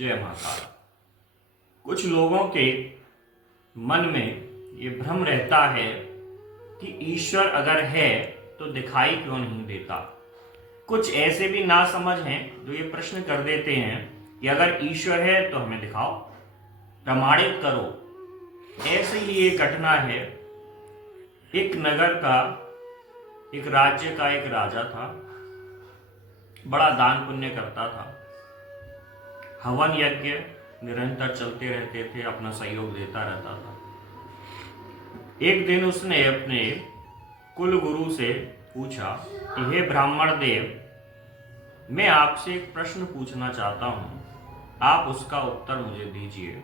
जय माता। कुछ लोगों के मन में ये भ्रम रहता है कि ईश्वर अगर है तो दिखाई क्यों नहीं देता। कुछ ऐसे भी नासमझ हैं जो ये प्रश्न कर देते हैं कि अगर ईश्वर है तो हमें दिखाओ, प्रमाणित करो। ऐसे ही एक घटना है। एक नगर का, एक राज्य का एक राजा था, बड़ा दान पुण्य करता था। हवन यज्ञ निरंतर चलते रहते थे, अपना सहयोग देता रहता था। एक दिन उसने अपने कुल गुरु से पूछा कि हे ब्राह्मण देव, मैं आपसे एक प्रश्न पूछना चाहता हूं, आप उसका उत्तर मुझे दीजिए।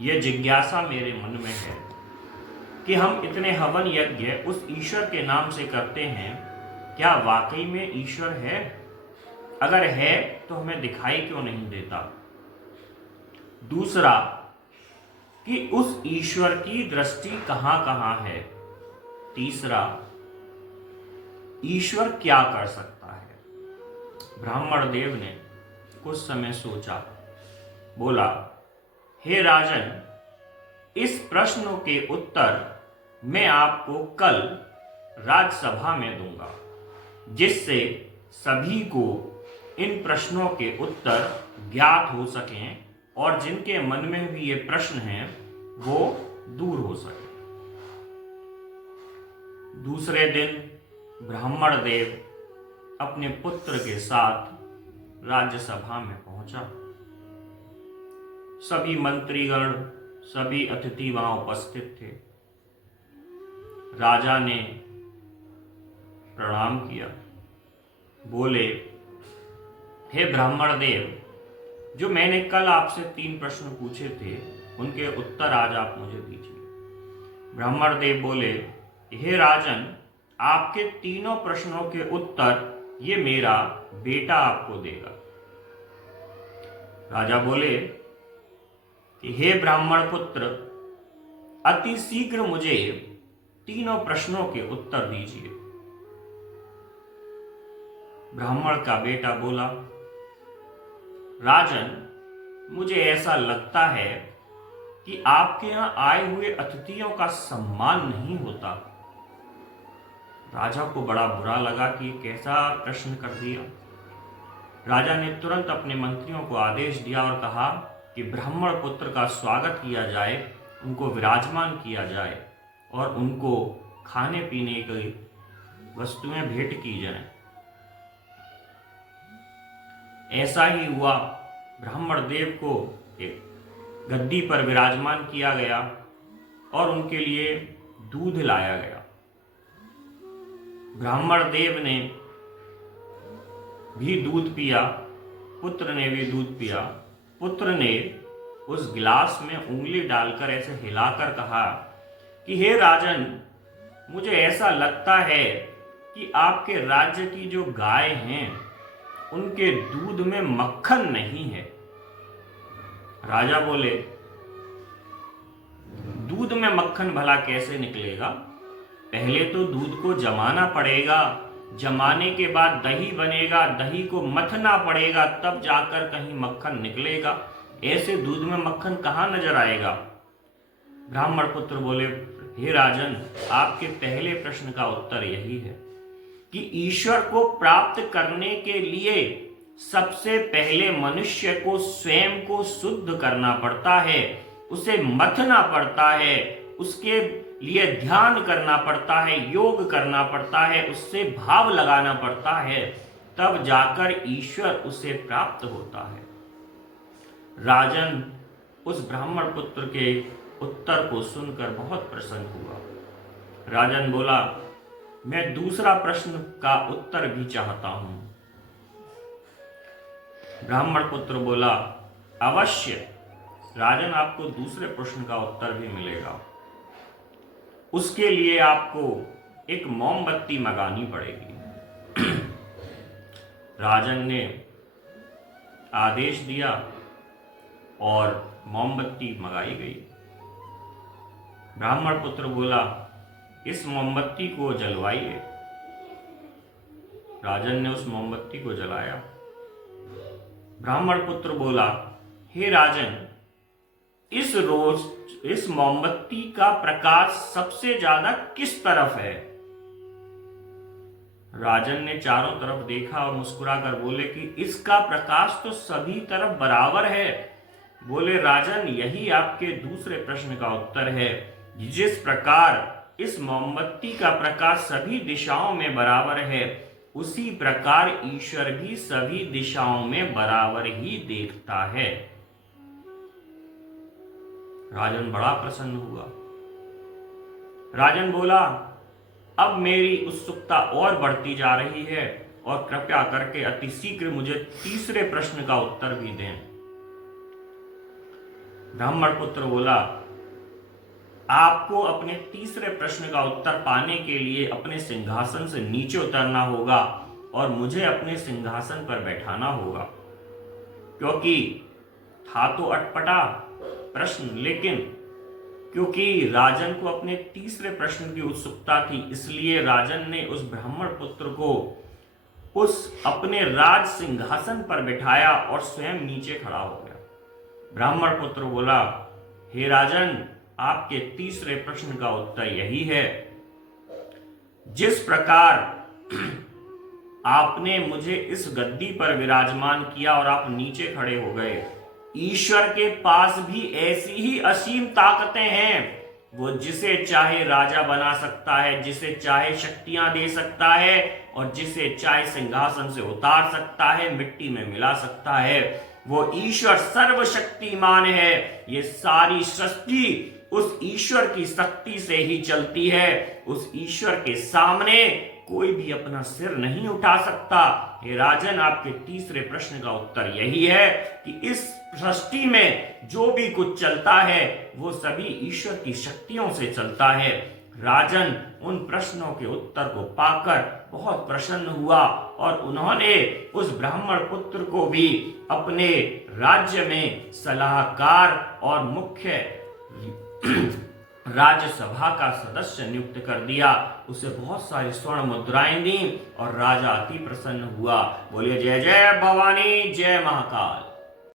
यह जिज्ञासा मेरे मन में है कि हम इतने हवन यज्ञ उस ईश्वर के नाम से करते हैं, क्या वाकई में ईश्वर है? अगर है तो हमें दिखाई क्यों नहीं देता? दूसरा, कि उस ईश्वर की दृष्टि कहां कहां है? तीसरा, ईश्वर क्या कर सकता है? ब्राह्मण देव ने कुछ समय सोचा, बोला, हे राजन, इस प्रश्नों के उत्तर मैं आपको कल राजसभा में दूंगा, जिससे सभी को इन प्रश्नों के उत्तर ज्ञात हो सकें और जिनके मन में भी ये प्रश्न हैं वो दूर हो सके। दूसरे दिन ब्राह्मण देव अपने पुत्र के साथ राज्यसभा में पहुंचा। सभी मंत्रीगण, सभी अतिथि वहां उपस्थित थे। राजा ने प्रणाम किया, बोले, हे ब्राह्मण देव, जो मैंने कल आपसे 3 प्रश्न पूछे थे उनके उत्तर आज आप मुझे दीजिए। ब्राह्मण देव बोले, हे राजन, आपके तीनों प्रश्नों के उत्तर ये मेरा बेटा आपको देगा। राजा बोले कि हे ब्राह्मण पुत्र, अति शीघ्र मुझे तीनों प्रश्नों के उत्तर दीजिए। ब्राह्मण का बेटा बोला, राजन, मुझे ऐसा लगता है कि आपके यहां आए हुए अतिथियों का सम्मान नहीं होता। राजा को बड़ा बुरा लगा कि कैसा प्रश्न कर दिया। राजा ने तुरंत अपने मंत्रियों को आदेश दिया और कहा कि ब्राह्मण पुत्र का स्वागत किया जाए, उनको विराजमान किया जाए और उनको खाने पीने की वस्तुएं भेंट की जाएं। ऐसा ही हुआ। ब्राह्मण देव को एक गद्दी पर विराजमान किया गया और उनके लिए दूध लाया गया। ब्राह्मण देव ने भी दूध पिया, पुत्र ने भी दूध पिया। पुत्र ने उस गिलास में उंगली डालकर ऐसे हिलाकर कहा कि हे राजन, मुझे ऐसा लगता है कि आपके राज्य की जो गाय हैं उनके दूध में मक्खन नहीं है। राजा बोले, दूध में मक्खन भला कैसे निकलेगा? पहले तो दूध को जमाना पड़ेगा, जमाने के बाद दही बनेगा, दही को मथना पड़ेगा, तब जाकर कहीं मक्खन निकलेगा। ऐसे दूध में मक्खन कहां नजर आएगा? ब्राह्मण पुत्र बोले, हे राजन, आपके पहले प्रश्न का उत्तर यही है कि ईश्वर को प्राप्त करने के लिए सबसे पहले मनुष्य को स्वयं को शुद्ध करना पड़ता है, उसे मथना पड़ता है, उसके लिए ध्यान करना पड़ता है, योग करना पड़ता है, उससे भाव लगाना पड़ता है, तब जाकर ईश्वर उसे प्राप्त होता है। राजन उस ब्राह्मण पुत्र के उत्तर को सुनकर बहुत प्रसन्न हुआ। राजन बोला, मैं दूसरा प्रश्न का उत्तर भी चाहता हूं। ब्राह्मण पुत्र बोला, अवश्य राजन, आपको दूसरे प्रश्न का उत्तर भी मिलेगा। उसके लिए आपको एक मोमबत्ती मंगानी पड़ेगी। राजन ने आदेश दिया और मोमबत्ती मंगाई गई। ब्राह्मण पुत्र बोला, इस मोमबत्ती को जलवाइए। राजन ने उस मोमबत्ती को जलाया। ब्राह्मण पुत्र बोला, हे राजन, इस रोज इस मोमबत्ती का प्रकाश सबसे ज्यादा किस तरफ है? राजन ने चारों तरफ देखा और मुस्कुराकर बोले कि इसका प्रकाश तो सभी तरफ बराबर है। बोले राजन, यही आपके दूसरे प्रश्न का उत्तर है। जिस प्रकार इस मोमबत्ती का प्रकाश सभी दिशाओं में बराबर है, उसी प्रकार ईश्वर भी सभी दिशाओं में बराबर ही देखता है। राजन बड़ा प्रसन्न हुआ। राजन बोला, अब मेरी उत्सुकता और बढ़ती जा रही है और कृपया करके अति शीघ्र मुझे तीसरे प्रश्न का उत्तर भी दें। ब्राह्मण पुत्र बोला, आपको अपने तीसरे प्रश्न का उत्तर पाने के लिए अपने सिंहासन से नीचे उतरना होगा और मुझे अपने सिंहासन पर बैठाना होगा, क्योंकि था तो अटपटा प्रश्न, लेकिन क्योंकि राजन को अपने तीसरे प्रश्न की उत्सुकता थी, इसलिए राजन ने उस ब्राह्मण पुत्र को उस अपने राज सिंहासन पर बिठाया और स्वयं नीचे खड़ा हो गया। ब्राह्मण पुत्र बोला, हे राजन, आपके तीसरे प्रश्न का उत्तर यही है। जिस प्रकार आपने मुझे इस गद्दी पर विराजमान किया और आप नीचे खड़े हो गए, ईश्वर के पास भी ऐसी ही असीम ताकतें हैं। वो जिसे चाहे राजा बना सकता है, जिसे चाहे शक्तियां दे सकता है और जिसे चाहे सिंहासन से उतार सकता है, मिट्टी में मिला सकता है। वो ईश्वर सर्वशक्तिमान है। ये सारी सृष्टि उस ईश्वर की शक्ति से ही चलती है। उस ईश्वर के सामने कोई भी अपना सिर नहीं उठा सकता। हे राजन, आपके तीसरे प्रश्न का उत्तर यही है कि इस सृष्टि में जो भी कुछ चलता है वो सभी ईश्वर की शक्तियों से चलता है। राजन उन प्रश्नों के उत्तर को पाकर बहुत प्रसन्न हुआ और उन्होंने उस ब्राह्मण पुत्र को भी अपने राज्य में सलाहकार और मुख्य राज्यसभा का सदस्य नियुक्त कर दिया। उसे बहुत सारी स्वर्ण मुद्राएं दी और राजा अति प्रसन्न हुआ। बोलिए जय जय भवानी, जय महाकाल।